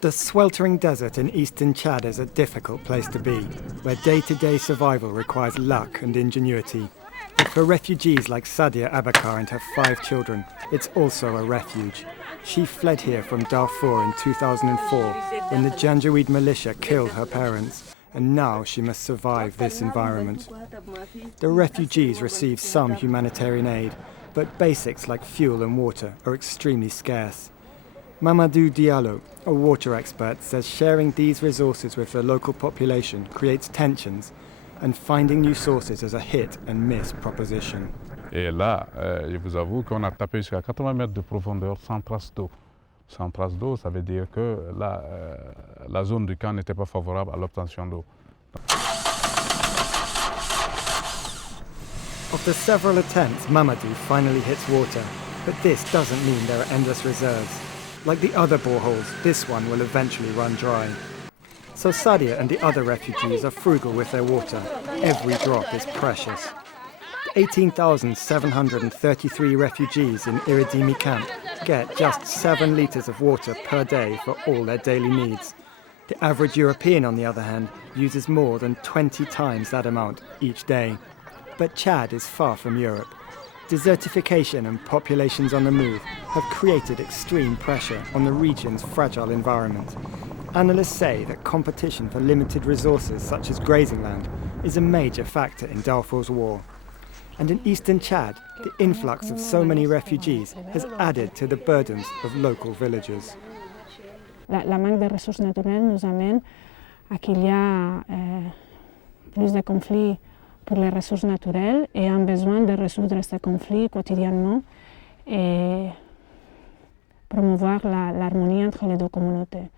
The sweltering desert in eastern Chad is a difficult place to be, where day-to-day survival requires luck and ingenuity. But for refugees like Sadia Abakar and her 5 children, it's also a refuge. She fled here from Darfur in 2004, when the Janjaweed militia killed her parents, and now she must survive this environment. The refugees receive some humanitarian aid, but basics like fuel and water are extremely scarce. Mamadou Diallo, a water expert, says sharing these resources with the local population creates tensions, and finding new sources is a hit-and-miss proposition. Et là, je vous avoue qu'on a tapé jusqu'à 80 mètres de profondeur sans trace d'eau. Sans trace d'eau, ça veut dire que là, la zone du camp n'était pas favorable à l'obtention d'eau. After several attempts, Mamadou finally hits water, but this doesn't mean there are endless reserves. Like the other boreholes, this one will eventually run dry. So Sadia and the other refugees are frugal with their water. Every drop is precious. The 18,733 refugees in Iridimi camp get just 7 litres of water per day for all their daily needs. The average European, on the other hand, uses more than 20 times that amount each day. But Chad is far from Europe. Desertification and populations on the move have created extreme pressure on the region's fragile environment. Analysts say that competition for limited resources such as grazing land is a major factor in Darfur's war. And in eastern Chad, the influx of so many refugees has added to the burdens of local villagers. La manque de ressources naturelles nous amène à qu'il y a plus de conflits pour les ressources naturelles et un besoin de résoudre ces conflits quotidiennement et promouvoir l'harmonie entre les deux communautés.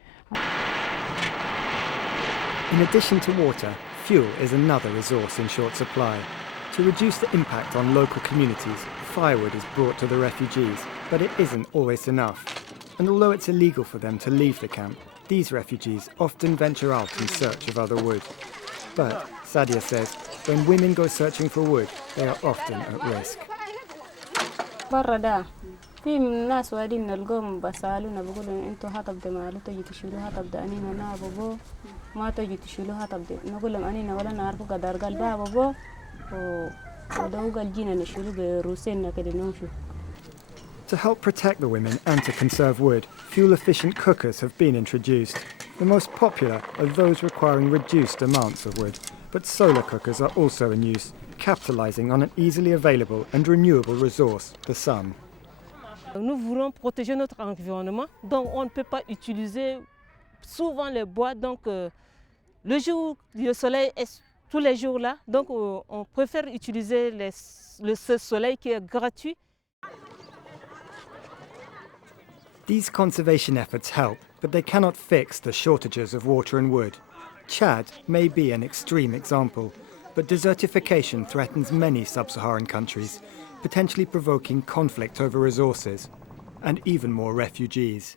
In addition to water, fuel is another resource in short supply. To reduce the impact on local communities, firewood is brought to the refugees, but it isn't always enough. And although it's illegal for them to leave the camp, these refugees often venture out in search of other wood. But, Sadia says, when women go searching for wood, they are often at risk. برا في ناس وادين نلقوهم بسالونا بقولوا انتوا هتبدا مالو تجي تشيلوها تبدا انينا انا بابو ما تجي تشيلوها تبدا نقول لهم انينا ولا نعرفوا قدر قال بابو ودو قال جينا نشيلو بروسنا كده نمشي. To help protect the women and to conserve wood, fuel-efficient cookers have been introduced. The most popular are those requiring reduced amounts of wood, but solar cookers are also in use, capitalising on an easily available and renewable resource, the sun. Nous voulons protéger notre environnement, donc on ne peut pas utiliser souvent les bois. Donc le jour, le soleil est tous les jours là, donc on préfère utiliser ce soleil qui est gratuit. These conservation efforts help, but they cannot fix the shortages of water and wood. Chad may be an extreme example, but desertification threatens many sub-Saharan countries, potentially provoking conflict over resources and even more refugees.